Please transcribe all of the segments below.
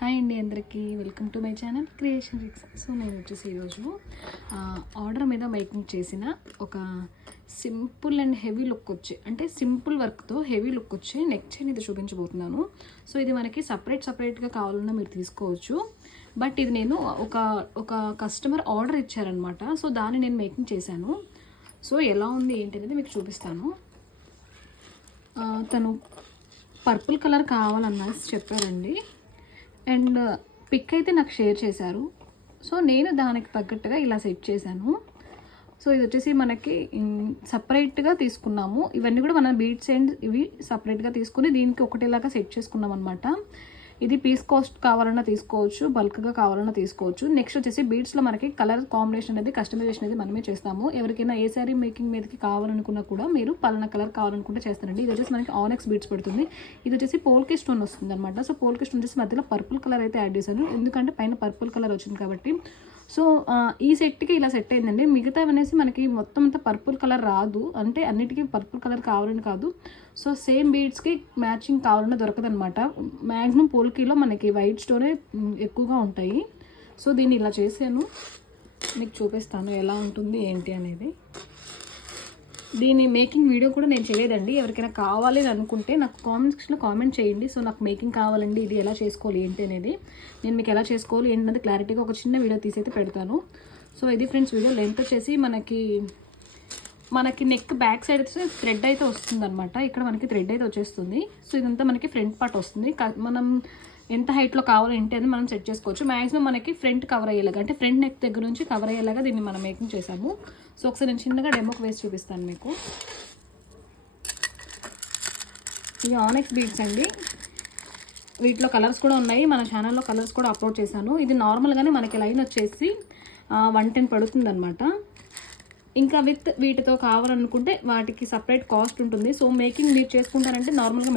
Hi అండి అందరికీ welcome to my channel creation Ricks. So నేను వచ్చేసి ఈరోజు ఆర్డర్ మీద మేకింగ్ చేసిన ఒక సింపుల్ అండ్ హెవీ లుక్ వచ్చి అంటే సింపుల్ వర్క్తో హెవీ లుక్ వచ్చి నెక్ చైన్ ఇది చూపించబోతున్నాను. సో ఇది మనకి సపరేట్గా కావాలన్నా మీరు తీసుకోవచ్చు. బట్ ఇది నేను ఒక కస్టమర్ ఆర్డర్ ఇచ్చారనమాట. సో దాన్ని నేను మేకింగ్ చేశాను. సో ఎలా ఉంది ఏంటి అనేది మీకు చూపిస్తాను. తను పర్పుల్ కలర్ కావాలన్నది చెప్పారండి. అండ్ పిక్ అయితే నాకు షేర్ చేశారు. సో నేను దానికి తగ్గట్టుగా ఇలా సెట్ చేశాను. సో ఇది వచ్చేసి మనకి సపరేట్గా తీసుకున్నాము. ఇవన్నీ కూడా మన బీడ్స్ అండ్ ఇవి సపరేట్గా తీసుకుని దీనికి ఒకటేలాగా సెట్ చేసుకున్నాం అనమాట. ఇది పీస్ కాస్ట్ కావాలన్నా తీసుకోవచ్చు, బల్క్గా కావాలన్నా తీసుకోవచ్చు. నెక్స్ట్ వచ్చేసి బీడ్స్లో మనకి కలర్ కాంబినేషన్ అనేది కస్టమైజేషన్ అనేది మనమే చేస్తాము. ఎవరికైనా ఏ శారీ మేకింగ్ మీదకి కావాలనుకున్నా కూడా మీరు పలానా కలర్ కావాలనుకుంటే చేస్తారండి. ఇది వచ్చేసి మనకి ఆనెక్స్ బీడ్స్ పడుతుంది. ఇది వచ్చేసి పోల్కే స్టోన్ వస్తుంది అనమాట. సో పోల్కే స్టోన్ వచ్చేసి మధ్యలో పర్పుల్ కలర్ అయితే యాడ్ చేశాను, ఎందుకంటే పైన పర్పుల్ కలర్ వచ్చింది కాబట్టి. సో ఈ సెట్కి ఇలా సెట్ అయిందండి. మిగతా అనేసి మనకి మొత్తం అంతా పర్పుల్ కలర్ రాదు, అంటే అన్నిటికీ పర్పుల్ కలర్ కావాలని కాదు. సో సేమ్ బీడ్స్కి మ్యాచింగ్ కావాలన్నా దొరకదనమాట. మ్యాక్సిమం పోల్కీలో మనకి వైట్ స్టోనే ఎక్కువగా ఉంటాయి. సో దీన్ని ఇలా చేశాను, మీకు చూపిస్తాను ఎలా ఉంటుంది ఏంటి అనేది. దీని మేకింగ్ వీడియో కూడా నేను చేయలేదండి. ఎవరికైనా కావాలి అని అనుకుంటే నాకు కామెంట్ సెక్షన్లో కామెంట్ చేయండి. సో నాకు మేకింగ్ కావాలండి, ఇది ఎలా చేసుకోవాలి ఏంటి అనేది, నేను మీకు ఎలా చేసుకోవాలి ఏంటనేది క్లారిటీగా ఒక చిన్న వీడియో తీసైతే పెడతాను. సో ఇది ఫ్రెండ్స్ వీడియో లెంత్ వచ్చేసి మనకి నెక్ బ్యాక్ సైడ్ అయితే థ్రెడ్ అయితే వస్తుంది అనమాట. ఇక్కడ మనకి థ్రెడ్ అయితే వచ్చేస్తుంది. సో ఇదంతా మనకి ఫ్రంట్ పార్ట్ వస్తుంది. మనం ఎంత హైట్లో కావాలో ఏంటి అని మనం సెట్ చేసుకోవచ్చు. మ్యాక్సిమం మనకి ఫ్రంట్ కవర్ అయ్యేలాగా, అంటే ఫ్రంట్ నెక్ దగ్గర నుంచి కవర్ అయ్యేలాగా దీన్ని మనం మేకింగ్ చేసాము. సో ఒకసారి నేను చిన్నగా డెమోకి వేసి చూపిస్తాను మీకు. ఈ ఆనెక్స్ బీడ్స్ అండి, వీటిలో కలర్స్ కూడా ఉన్నాయి. మన ఛానల్లో కలర్స్ కూడా అప్లోడ్ చేశాను. ఇది నార్మల్గానే మనకి లైన్ వచ్చేసి 110 పడుతుంది అనమాట. ఇంకా వీటితో కావాలనుకుంటే వాటికి సపరేట్ కాస్ట్ ఉంటుంది. సో మేకింగ్ మీరు చేసుకుంటారంటే నార్మల్గా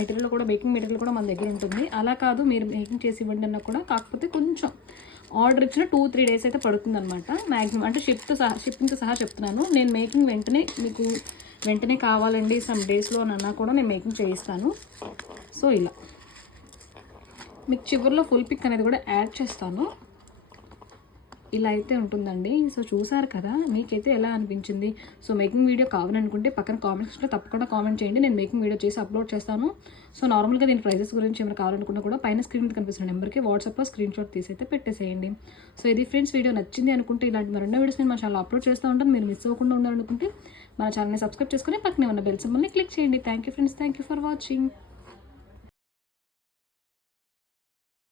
మేకింగ్ మెటీరియల్ కూడా మన దగ్గర ఉంటుంది. అలా కాదు మీరు మేకింగ్ చేసి ఇవ్వండి అన్నా కూడా, కాకపోతే కొంచెం ఆర్డర్ ఇచ్చిన 2-3 డేస్ అయితే పడుతుంది అనమాట మ్యాక్సిమం. అంటే షిప్పింగ్తో సహా చెప్తున్నాను. నేను మేకింగ్ మీకు వెంటనే కావాలండి సమ్ డేస్లో అని అన్నా కూడా నేను మేకింగ్ చేయిస్తాను. సో ఇలా మీకు చివరిలో ఫుల్ పిక్ అనేది కూడా యాడ్ చేస్తాను. ఇలా అయితే ఉంటుందండి. సో చూసారు కదా, మీకైతే ఎలా అనిపించింది? సో మేకింగ్ వీడియో కావాలనుకుంటే పక్కన కామెంట్ సెక్షన్లో తప్పకుండా కామెంట్ చేయండి. నేను మేకింగ్ వీడియో చేసి అప్లోడ్ చేస్తాను. సో నార్మల్గా దీని ప్రైజెస్ గురించి ఏమైనా కావాలనుకున్నా కూడా పైన స్క్రీన్ మీద కనిపిస్తున్న నెంబర్కి వాట్సాప్లో స్క్రీన్ షాట్ తీసి అయితే పెట్టేసేయండి. సో ఇది ఫ్రెండ్స్ వీడియో నచ్చింది అనుకుంటే ఇలాంటి మరెన్నో వీడియోస్ నేను మా ఛానల్లో అప్లోడ్ చేస్తూ ఉంటాను. మీరు మిస్ అవ్వకుండా ఉండాలనుకుంటే మన ఛానల్ని సబ్స్క్రైబ్ చేసుకుని పక్కనే ఉన్న బెల్ సింబల్ని క్లిక్ చేయండి. Thank you friends, thank you for watching.